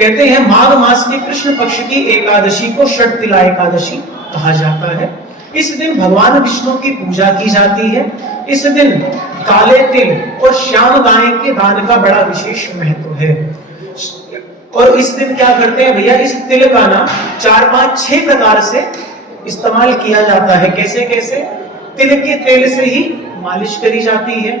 कहते हैं माघ मास के कृष्ण पक्ष की एकादशी को षटतिला एकादशी कहा जाता है। इस दिन भगवान विष्णु की पूजा की जाती है। इस दिन काले तिल और श्याम गाय के दान का बड़ा विशेष महत्व है। और इस दिन क्या करते हैं भैया, इस तिल का ना 4, 5, 6 प्रकार से इस्तेमाल किया जाता है। कैसे कैसे? तिल के तेल से ही मालिश करी जाती है,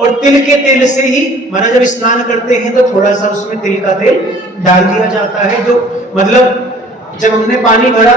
और तिल के तेल से ही माना जब स्नान करते हैं तो थोड़ा सा उसमें तिल का तेल डाल दिया जाता है। जो मतलब जब हमने पानी भरा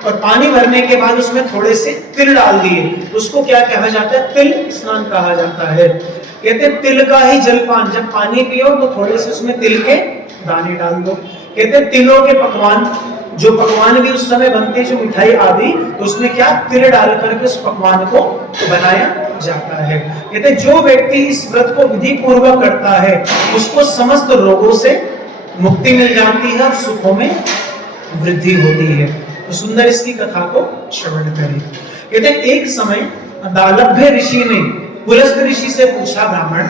और पानी भरने के बाद उसमें थोड़े से तिल डाल दिए, उसको क्या कहा जाता है? तिल स्नान कहा जाता है। कहते हैं तिल का ही जलपान, जब पानी पियो तो थोड़े से उसमें तिल के दाने डाल दो। कहते हैं तिलों के पकवान, जो पकवान भी उस समय बनते, जो मिठाई आदि, तो उसमें क्या तिल डाल करके उस पकवान को बनाया जाता है। कहते जो व्यक्ति इस व्रत को विधि पूर्वक करता है उसको समस्त रोगों से मुक्ति मिल जाती है और सुखों में वृद्धि होती है। तो सुंदर इसकी कथा को श्रवण करें। कहते एक समय दालभ्य ऋषि ने पुलस्त ऋषि से पूछा, ब्राह्मण,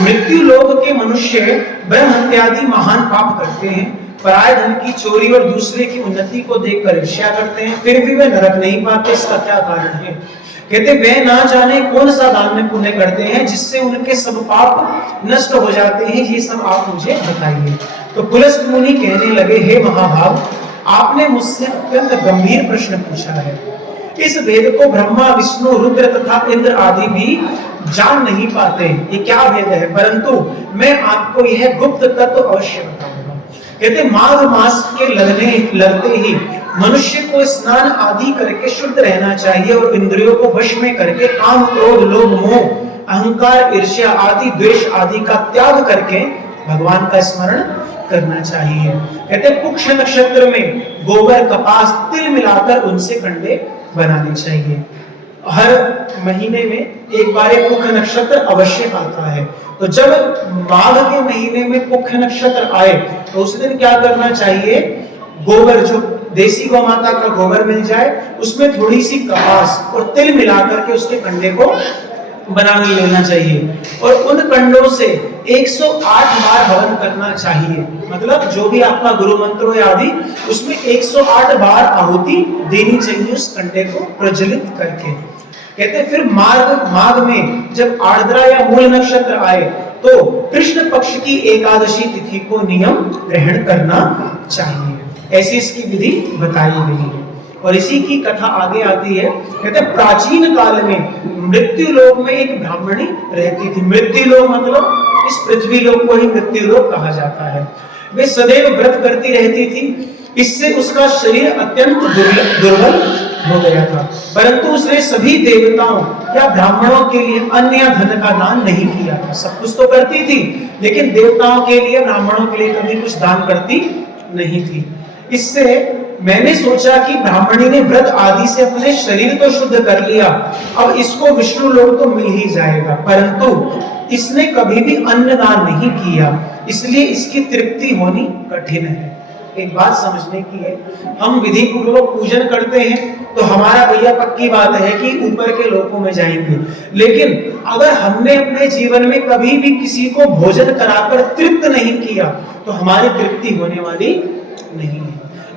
मृत्यु लोक के मनुष्य ब्रह्म हत्यादि महान पाप करते हैं, पराय धन की चोरी और दूसरे की उन्नति को देखकर ईर्ष्या करते हैं, फिर भी वे नरक नहीं पाते, इसका क्या कारण है? कहते वे ना जाने कौन सा दान पुण्य करते हैं जिससे उनके सब पाप नष्ट हो जाते हैं, ये सब आप मुझे बताइए। तो पुलस्त मुनि कहने लगे, हे महाभाग, आपने मुझसे अत्यंत गंभीर प्रश्न पूछा है। इस वेद को ब्रह्मा, विष्णु, रुद्र तथा इंद्र आदि भी जान नहीं पाते, ये क्या वेद है, परंतु मैं आपको यह गुप्त तत्व अवश्य बताऊंगा। कहते माघ मास के लगते ही मनुष्य को स्नान आदि करके शुद्ध रहना चाहिए और इंद्रियों को वश में करके काम, क्रोध, लोभ, मोह, अहंकार, ईर्ष्या आदि, द्वेष आदि का त्याग करके भगवान का स्मरण करना चाहिए। कहते पुक्ष नक्षत्र में गोबर, कपास, तिल मिलाकर उनसे कंडे बनाने चाहिए। हर महीने में एक बार पुख नक्षत्र अवश्य आता है। तो जब माघ के महीने में पुख नक्षत्र आए तो उस दिन क्या करना चाहिए? गोबर, जो देसी गौ माता का गोबर मिल जाए, उसमें थोड़ी सी कपास और तिल मिलाकर के उसके कंडे को बना लेना चाहिए और उन कंडों से 108 बार हवन करना चाहिए। मतलब जो भी आपका गुरु मंत्र है आदि, उसमें 108 बार आहुति देनी चाहिए उस कंडे को प्रज्वलित करके। कहते फिर माघ में जब आर्द्रा या मूल नक्षत्र आए तो कृष्ण पक्ष की एकादशी तिथि को नियम ग्रहण करना चाहिए। ऐसी इसकी विधि बताई गई है और इसी की कथा आगे आती है। कहते प्राचीन काल में मृत्यु लोक में एक ब्राह्मणी रहती थी। मृत्यु लोक मतलब इस पृथ्वी लोक को ही मृत्यु लोक कहा जाता है। वे सदैव व्रत करती रहती थी, इससे उसका शरीर अत्यंत दुर्बल हो गया था, परंतु उसने सभी देवताओं या ब्राह्मणों के लिए अन्य धन का दान नहीं किया था। सब कुछ तो करती थी, लेकिन देवताओं के लिए, ब्राह्मणों के लिए कभी कुछ दान करती नहीं थी। इससे मैंने सोचा कि ब्राह्मणी ने व्रत आदि से अपने शरीर तो शुद्ध कर लिया, अब इसको विष्णु लोक तो मिल ही जाएगा, परंतु इसने कभी भी अन्न दान नहीं किया, इसलिए इसकी तृप्ति होनी कठिन है। एक बात समझने की है, हम विधि पूर्वक पूजन करते हैं तो हमारा भैया पक्की बात है कि ऊपर के लोकों में जाएंगे, लेकिन अगर हमने अपने जीवन में कभी भी किसी को भोजन कराकर तृप्त नहीं किया तो हमारी तृप्ति होने वाली नहीं है।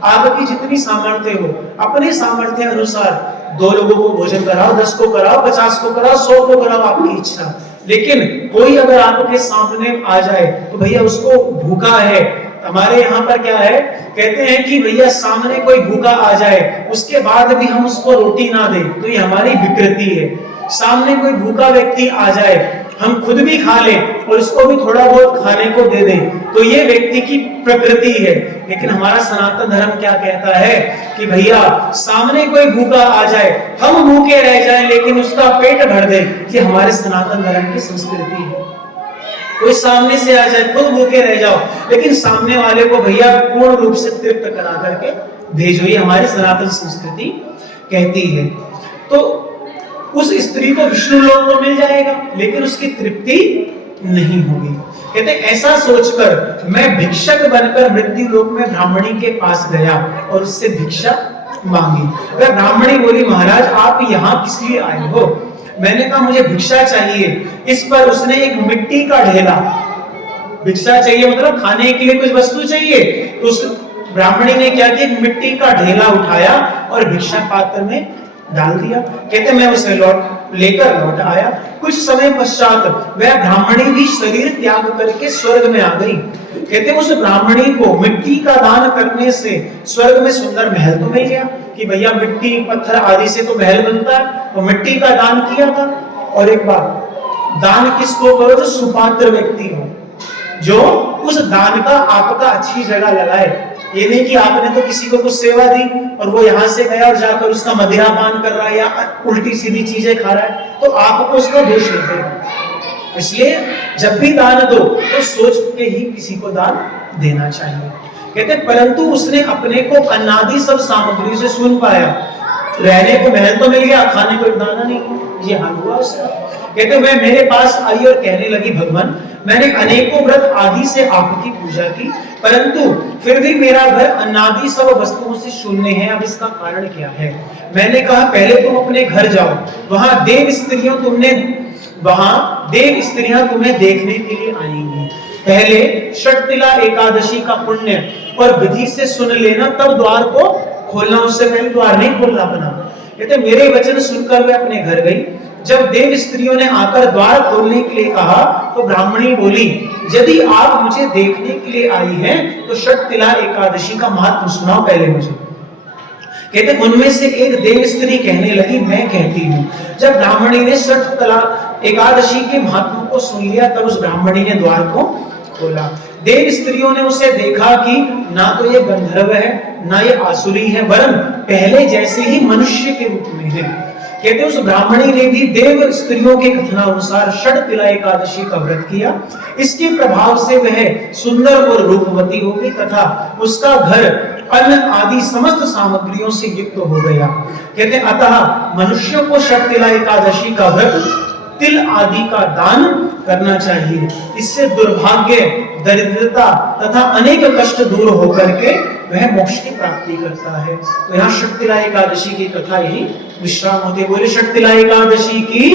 आपकी जितनी सामर्थ्य हो, अपने सामर्थ्य अनुसार 2 लोगों को भोजन कराओ, 10 को कराओ, 50 को कराओ, 100 को कराओ, आपकी इच्छा। लेकिन कोई अगर आपके सामने आ जाए तो भैया उसको भूखा है। हमारे यहाँ पर क्या है, कहते हैं कि भैया सामने कोई भूखा आ जाए उसके बाद भी हम उसको रोटी ना दें तो ये हमारी विकृति है। सामने कोई भूखा व्यक्ति आ जाए, हम खुद भी खा लें और उसको भी थोड़ा बहुत खाने को दे दें तो ये व्यक्ति की प्रकृति है। लेकिन हमारा सनातन धर्म क्या कहता है कि भैया सामने कोई भूखा आ जाए, हम भूखे रह जाएं लेकिन उसका पेट भर दे, कि हमारे सनातन धर्म की संस्कृति है। कोई सामने से आ जाए, खुद भूखे रह जाओ, लेकिन सामने वाले को भैया पूर्ण रूप से तृप्त करा करके भेजो, ये हमारी सनातन संस्कृति कहती है। तो उस स्त्री को विष्णु लोक को मिल जाएगा, लेकिन उसकी तृप्ति नहीं होगी। कहते ऐसा सोचकर मैं भिक्षक बनकर मृत्यु लोक में ब्राह्मणी के पास गया और उससे भिक्षा मांगी। अगर ब्राह्मणी बोली, महाराज आप यहाँ किस लिए आए हो? मैंने कहा मुझे भिक्षा चाहिए। इस पर उसने एक मिट्टी का ढेला भिक्षा चाहिए मतलब खाने के लिए कुछ वस्तु चाहिए। तो उस ब्राह्मणी ने क्या किया, मिट्टी का ढेला उठाया और भिक्षा पात्र में डाल दिया। कहते मैं उसे लेकर लौट आया। कुछ समय पश्चात वह ब्राह्मणी भी शरीर त्याग करके स्वर्ग में आ गई। कहते उस ब्राह्मणी को मिट्टी का दान करने से स्वर्ग में सुंदर महल तो मिल गया कि भैया मिट्टी पत्थर आदि से तो महल बनता है, तो मिट्टी का दान किया था। और एक बात, दान किसको करो, जो सुपात्र व्यक्ति हो, जो उस दान का आपका अच्छी जगह लगाए। ये नहीं कि आपने तो किसी को कुछ सेवा दी और वो यहां से गया और जाकर उसका मदिरापान कर रहा है या उल्टी सीधी चीजें खा रहा है, तो आपको उसका दोष लगेगा। इसलिए जब भी दान दो तो सोच के ही किसी को दान देना चाहिए। कहते परंतु उसने अपने को अन्नादि सब सामग्री से सुन पाया। रहने को महल तो मिल गया, खाने को एक दाना नहीं, ये हाल हुआ उसका। कहते मैं मेरे पास आई और कहने लगी, भगवान मैंने अनेकों व्रत आदि से आपकी पूजा की, परंतु फिर भी मेरा घर अन्नादि सब वस्तुओं से शून्य है। अब इसका कारण क्या है? मैंने कहा पहले तुम अपने घर जाओ, वहां देव स्त्रियां तुम्हें देखने के लिए आएंगी। पहले षटतिला एकादशी का पुण्य और विधि से सुन लेना, तब द्वार को खोलना, उससे पहले द्वार नहीं खोलना अपना। कहते मेरे वचन सुनकर वे अपने घर गई। जब देव स्त्रियों ने आकर द्वार खोलने के लिए कहा तो ब्राह्मणी बोली, यदि आप मुझे देखने के लिए आई हैं तो षटतिला एकादशी का महत्व सुनाओ पहले मुझे। कहते उनमें से एक देव स्त्री कहने लगी, मैं कहती हूँ। जब ब्राह्मणी ने षटतिला एकादशी के महत्व को सुन लिया तब उस ब्राह्मणी ने द्वार को खोला। देव स्त्रियों ने उसे देखा कि ना तो ये गंधर्व है ना ये आसुरी है, वरन पहले जैसे ही मनुष्य के रूप में है। कहते उस ब्राह्मणी ने भी देव स्त्रियों के कथनानुसार षटतिला एकादशी का व्रत किया। इसके प्रभाव से वह सुंदर और रूपवती हो गई तथा उसका घर अन्न आदि समस्त सामग्रियों से युक्त हो गया। कहते अतः मनुष्यों को षटतिला एकादशी का व्रत, तिल आदि का दान करना चाहिए। इससे दुर्भाग्य, दरिद्रता तथा अनेक कष्ट दूर होकर के वह मोक्ष की प्राप्ति करता है। तो यहाँ षटतिला एकादशी की कथा यही विश्राम होते। बोले षटतिला एकादशी की